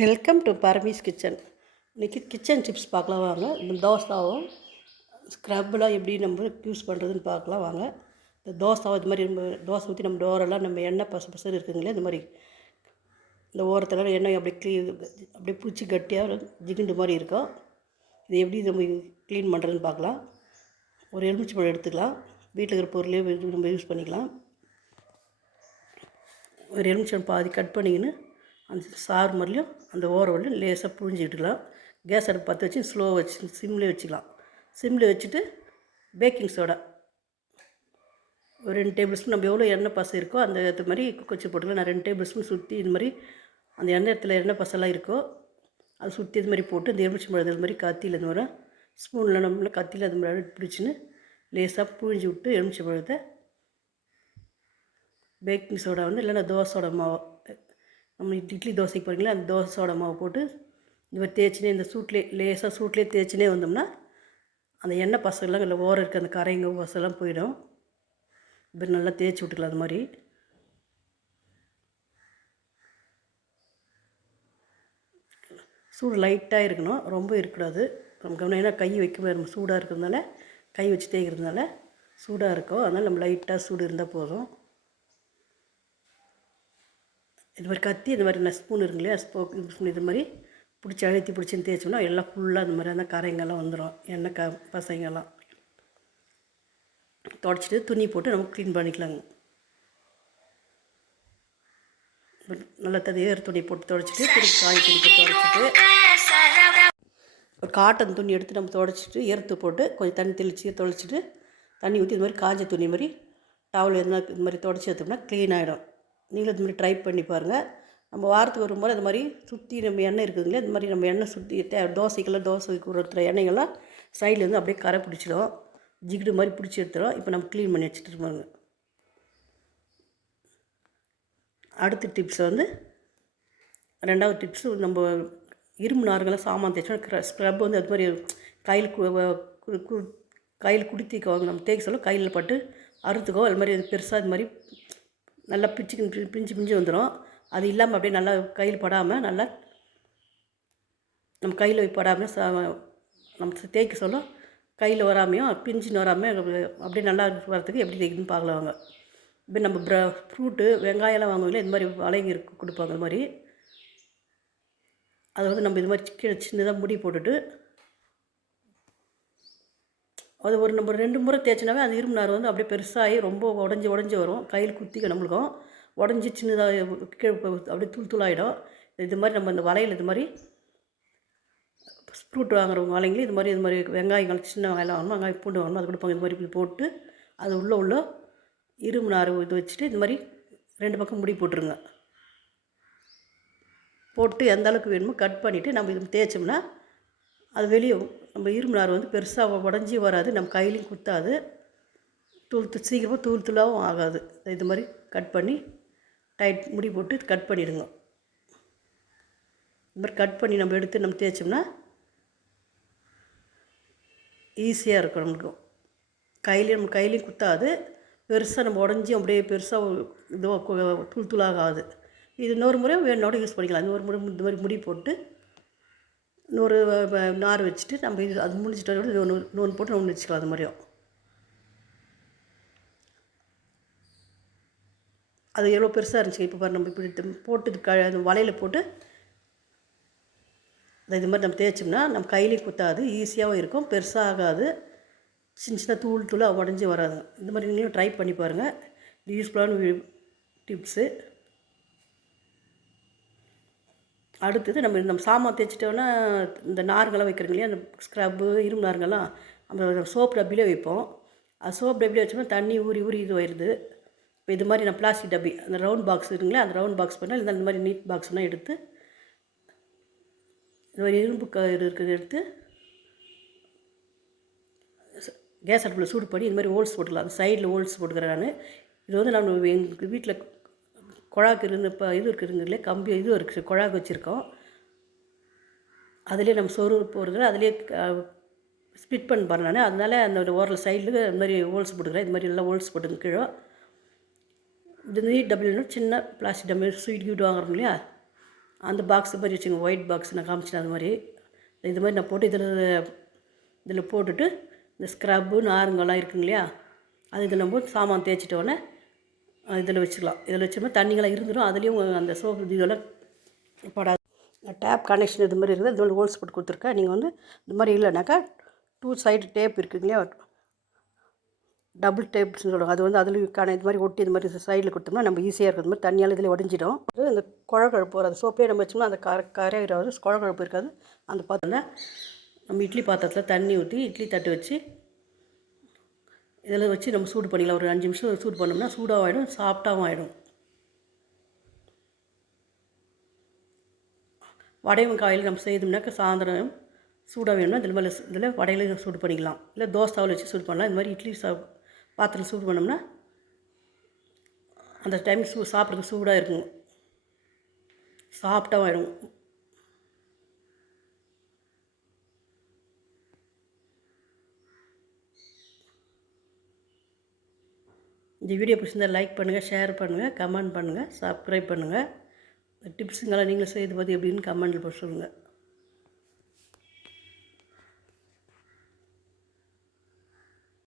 Welcome to Parami's kitchen. இன்றைக்கி kitchen tips பார்க்கலாம் வாங்க. இந்த தோசாவும் ஸ்க்ரப்லாம் எப்படி நம்ம யூஸ் பண்ணுறதுன்னு பார்க்கலாம் வாங்க. இந்த தோசை இது மாதிரி நம்ம தோசை ஊற்றி நம்ம டோரெல்லாம் நம்ம எண்ணெய் பசு பசு இருக்குங்களே இந்த மாதிரி இந்த ஓரத்தில் எண்ணெய் அப்படியே க்ளீ அப்படியே பிடிச்சி கட்டியாக ஜிகுண்டு மாதிரி இருக்கும். இது எப்படி நம்ம க்ளீன் பண்ணுறதுன்னு பார்க்கலாம். ஒரு எலுமிச்சி பழம் எடுத்துக்கலாம். வீட்டில் இருக்கிற பொருளே நம்ம யூஸ் பண்ணிக்கலாம். ஒரு எலுமிச்சம் பாதி கட் பண்ணிக்கின்னு அந்த சாறு மாதிரியும் அந்த ஓரம் வரலையும் லேசாக புழிஞ்சிக்கிட்டுலாம் கேஸ் அடுப்பு பற்ற வச்சு ஸ்லோ வச்சு சிம்லேயே வச்சுக்கலாம். சிம்மில் வச்சுட்டு பேக்கிங் சோடா. ஒரு ரெண்டு டேபிள் ஸ்பூன் நம்ம எவ்வளோ எண்ணெய் பசை இருக்கோ அந்த ஏற்ற மாதிரி கொச்சி போட்டுக்கலாம். நான் ரெண்டு டேபிள் ஸ்பூன் சுற்றி இது மாதிரி அந்த எண்ணெய் இடத்துல எண்ணெய் பசெல்லாம் இருக்கோ அது சுற்றி இது மாதிரி போட்டு இந்த எலுமிச்சி பழம் இது மாதிரி கத்தியில் இந்த மாதிரி ஸ்பூனில் நம்மள கத்தியில் அது மாதிரி பிடிச்சின்னு லேசாக புழிஞ்சு விட்டு எலுமிச்சி பழத்தை பேக்கிங் சோடா வந்து இல்லைன்னா தோசையோட மாவு நம்ம இட்லி தோசைக்கு போகிறீங்களா அந்த தோசையோட மாவு போட்டு இந்த மாதிரி தேய்ச்சினே இந்த சூட்லேயே லேசாக சூட்லேயே தேய்ச்சினே வந்தோம்னா அந்த எண்ணெய் பசங்கள்லாம் இல்லை ஓரம் இருக்க அந்த கரைங்க பசங்கள்லாம் போயிடும். இப்படி நல்லா தேய்ச்சி விட்டுக்கலாம் அது மாதிரி. சூடு லைட்டாக இருக்கணும். ரொம்ப இருக்கக்கூடாது. நம்ம கவனம் ஏன்னா கை வைக்க நம்ம சூடாக இருக்கிறதுனால கை வச்சு தேய்க்கிறதுனால சூடாக இருக்கும். அதனால் நம்ம லைட்டாக சூடு இருந்தால் போதும். இது மாதிரி கத்தி இந்த மாதிரி நான் ஸ்பூன் இருக்கு இல்லையா ஸ்போ ஸ்பூன் இது மாதிரி பிடிச்சி அழுத்தி பிடிச்சின்னு தேய்ச்சோம்னா எல்லாம் ஃபுல்லாக அந்த மாதிரி அந்த கரைங்கெல்லாம் வந்துடும் எண்ணெய் க பசங்கெல்லாம் தொடச்சிட்டு துணி போட்டு நம்ம க்ளீன் பண்ணிக்கலாங்க. நல்லா தது ஏர் துணி போட்டு தொடச்சிட்டு திருப்பி காய் துணி போட்டு தொடச்சிட்டு ஒரு காட்டன் துணி எடுத்து நம்ம தொடச்சிட்டு எருத்து போட்டு கொஞ்சம் தண்ணி தெளித்து தொளிச்சிட்டு தண்ணி ஊற்றி இது மாதிரி காஞ்ச துணி மாதிரி டவல் எதுனா இது மாதிரி தொடச்சி எடுத்தோம்னா க்ளீன் ஆகிடும் நீங்களும் இது மாதிரி ட்ரை பண்ணி பாருங்கள் நம்ம வாரத்துக்கு வரும்போது அது மாதிரி சுற்றி நம்ம எண்ணெய் இருக்குதுங்களே இந்த மாதிரி நம்ம எண்ணெய் சுற்றி தே தோசைக்கெல்லாம் தோசை ஊற்றுற எண்ணெய்கள்லாம் சைட்லேருந்து அப்படியே கரை பிடிச்சிடும். ஜிகிடு மாதிரி பிடிச்சி எடுத்துடும் இப்போ நம்ம க்ளீன் பண்ணி வச்சுட்டு இருப்பாங்க. அடுத்த டிப்ஸ் வந்து ரெண்டாவது டிப்ஸு நம்ம இரும்பு நார்களெலாம் சாமான் தேய்ச்சோம் ஸ்க்ரப் வந்து அது மாதிரி கையில் கு கையில் குடித்திக்குவாங்க நம்ம தேய்க்க சொல்ல கையில் பட்டு அறுத்துக்கோ. அது மாதிரி பெருசாக இது மாதிரி நல்லா பிச்சுக்கு பிஞ்சு பிஞ்சு வந்துடும் அது இல்லாமல் அப்படியே நல்லா கையில் படாமல் நல்லா நம்ம கையில் படாமல் ச நம்ம தேய்க்க சொல்ல கையில் வராமையும் பிஞ்சுன்னு வராமல் அப்படியே நல்லா வரத்துக்கு எப்படி தேய்க்குன்னு பார்க்கலாம் வாங்க. இப்போ நம்ம ப்ர ஃப்ரூட்டு வெங்காயம்லாம் வாங்குவீங்களா இந்த மாதிரி வளைங்க இருக்கு கொடுப்பாங்க இந்த மாதிரி. அதை வந்து நம்ம இது மாதிரி கீழே சின்னதாக முடி போட்டுட்டு அது ஒரு நம்ம ரெண்டு முறை தேய்ச்சினாவே அந்த இரும்பு நார் வந்து அப்படியே பெருசாகி ரொம்ப உடஞ்சி உடஞ்சி வரும். கையில் குத்திக்க நம்மளுக்கும் உடஞ்சி சின்னதாக கீழே அப்படியே தூள் தூளாகிடும் இது மாதிரி நம்ம இந்த வலையில் இது மாதிரி ஃப்ரூட் வாங்குறவங்க வலைங்களே இது மாதிரி இது மாதிரி வெங்காயங்கள் சின்ன வெங்காயம் வாங்கணும். வெங்காயம் பூண்டு வாங்கணும். அது கொடுப்பாங்க இது மாதிரி இப்படி போட்டு அது உள்ளே உள்ள இரும்பு நார் இது வச்சுட்டு இது மாதிரி ரெண்டு பக்கம் முடி போட்டுருங்க. போட்டு எந்த அளவுக்கு வேணுமோ கட் பண்ணிவிட்டு நம்ம இது தேய்ச்சோம்னா அது வெளியே நம்ம இரும்பு நார் வந்து பெருசாக உடஞ்சி வராது நம்ம கையிலையும் குத்தாது. தூள் சீக்கிரமாக தூள் தூளாகவும் ஆகாது. இது மாதிரி கட் பண்ணி டைட் முடி போட்டு கட் பண்ணிவிடுங்க இது மாதிரி கட் பண்ணி நம்ம எடுத்து நம்ம தேய்ச்சோம்னா ஈஸியாக இருக்கும் நம்மளுக்கும் கையிலையும் நம்ம கையிலையும் குத்தாது. பெருசாக நம்ம உடஞ்சி அப்படியே பெருசாக இதுவாக தூள் தூளாகாது. இது இன்னொரு முறை வேணோட யூஸ் பண்ணிக்கலாம். இன்னொரு முறை இந்த மாதிரி முடி போட்டு இன்னொரு நார் வச்சுட்டு நம்ம இது அது முடிஞ்சிட்டு இன்னொன்று நூன் போட்டு ஒன்று வச்சுக்கலாம் அது மாதிரியும். அது எவ்வளோ பெருசாக இருந்துச்சு இப்போ பாரு நம்ம இப்படி போட்டு க அது வலையில் போட்டு இது மாதிரி நம்ம தேய்ச்சோம்னா நம்ம கையிலையும் குத்தாது ஈஸியாகவும் இருக்கும் பெருசாக ஆகாது சின்ன சின்ன தூள் தூளாக உடஞ்சி வராது. இந்த மாதிரி நீங்களும் ட்ரை பண்ணி பாருங்கள் யூஸ்ஃபுல்லான டிப்ஸு அடுத்தது நம்ம நம்ம சாமான் தேய்ச்சிட்டோன்னா இந்த நார்களெலாம் வைக்கிறோங்க இல்லையா? அந்த ஸ்க்ரப்பு இரும்பு நாருங்கெல்லாம் நம்ம சோப் டப்பிலே வைப்போம். அது சோப் டப்பிலே வச்சோம்னா தண்ணி ஊறி ஊறி இது வருது இப்போ இது மாதிரி நான் பிளாஸ்டிக் டப்பி அந்த ரவுண்ட் பாக்ஸ் இருக்குங்களே அந்த ரவுண்ட் பாக்ஸ் பண்ணால் இந்த மாதிரி நீட் பாக்ஸ்னால் எடுத்து இது மாதிரி இரும்பு க இருக்கிறத எடுத்து கேஸ் அடுப்பில் சூடு பண்ணி இது மாதிரி ஹோல்ஸ் போட்டுக்கலாம். அந்த சைடில் ஹோல்ஸ் போட்டுக்கிறேன் நான். இது வந்து நான் எங்கள் வீட்டில் குழாக்கு இருந்து இப்போ இது இருக்குதுங்களே கம்பி இது இருக்குது குழாக்கு வச்சுருக்கோம். அதிலே நம்ம சோறு போடுறது அதிலே ஸ்பிட் பண்ண பாருங்க நான். அதனால அந்த ஓரல் சைடில் இது மாதிரி ஹோல்ஸ் போட்டுக்கிறேன். இது மாதிரி எல்லாம் ஹோல்ஸ் போட்டுங்க கீழே. இது நீட் டபுள்னு சின்ன பிளாஸ்டிக் டபுள் ஸ்வீட் கியூட் வாங்குறோம் இல்லையா? அந்த பாக்ஸ் மாதிரி வச்சுங்க ஒயிட் பாக்ஸ் நான் காமிச்சேன் அது மாதிரி. இது மாதிரி நான் போட்டு இதில் இதில் போட்டுட்டு இந்த ஸ்க்ரப்பு நாருங்கெல்லாம் இருக்குங்க இல்லையா? அது இதில் போட்டு சாமான் தேய்ச்சிட்டோன்னே இதில் வச்சுக்கலாம். இதில் வச்சோம்னா தண்ணிங்கெல்லாம் இருந்துடும் அதுலேயும் அந்த சோப்பு இதெல்லாம் படாது. டேப் கனெக்ஷன் இது மாதிரி இருக்குது. இது ஹோல்ஸ் போட்டு கொடுத்துருக்கேன். நீங்கள் வந்து இந்த மாதிரி இல்லைனாக்கா டூ சைடு டேப் இருக்குங்களே இல்லையா? டபுள் டேப்ஸ்னு சொல்லுவாங்க. அது வந்து அதுலேயும் இது மாதிரி ஒட்டி இது மாதிரி சைடில் கொடுத்தோம்னா நம்ம ஈஸியாக இருக்கிறது மாதிரி தண்ணியால் இதில் உடஞ்சிடும் அது இந்த குழக்கழுப்பு வராது சோப்பே நம்ம வச்சோம்னா அந்த கர கரையாவது குழக்கழுப்பு இருக்காது. அந்த பாத்திரத்தில் நம்ம இட்லி பாத்திரத்தில் தண்ணி ஊற்றி இட்லி தட்டு வச்சு இதில் வச்சு நம்ம சூடு பண்ணிக்கலாம். ஒரு அஞ்சு நிமிஷம் சூடு பண்ணோம்னா சூடாகவும் ஆகிடும் சாஃப்டாகவும் ஆகிடும் வடையும் காயில் நம்ம செய்தோம்னாக்கா சாயந்தரம் சூடாக வேணும்னா இதில் மேலே இதில் வடையில சூடு பண்ணிக்கலாம். இல்லை தோசை தவலை வச்சு சூடு பண்ணலாம். இந்த மாதிரி இட்லி சா பாத்திரம் சூடு பண்ணோம்னா அந்த டைம் சூ சாப்பிட்றதுக்கு சூடாக இருக்கும். சாஃப்டாகவும் ஆகிடும் இந்த வீடியோ பிடிச்சிருந்தால் லைக் பண்ணுங்கள் ஷேர் பண்ணுங்கள் கமெண்ட் பண்ணுங்கள் சப்ஸ்கிரைப் பண்ணுங்கள் டிப்ஸுங்களை நீங்கள் செய்து பார்த்து எப்படின்னு கமெண்டில் போட்டு சொல்லுங்கள்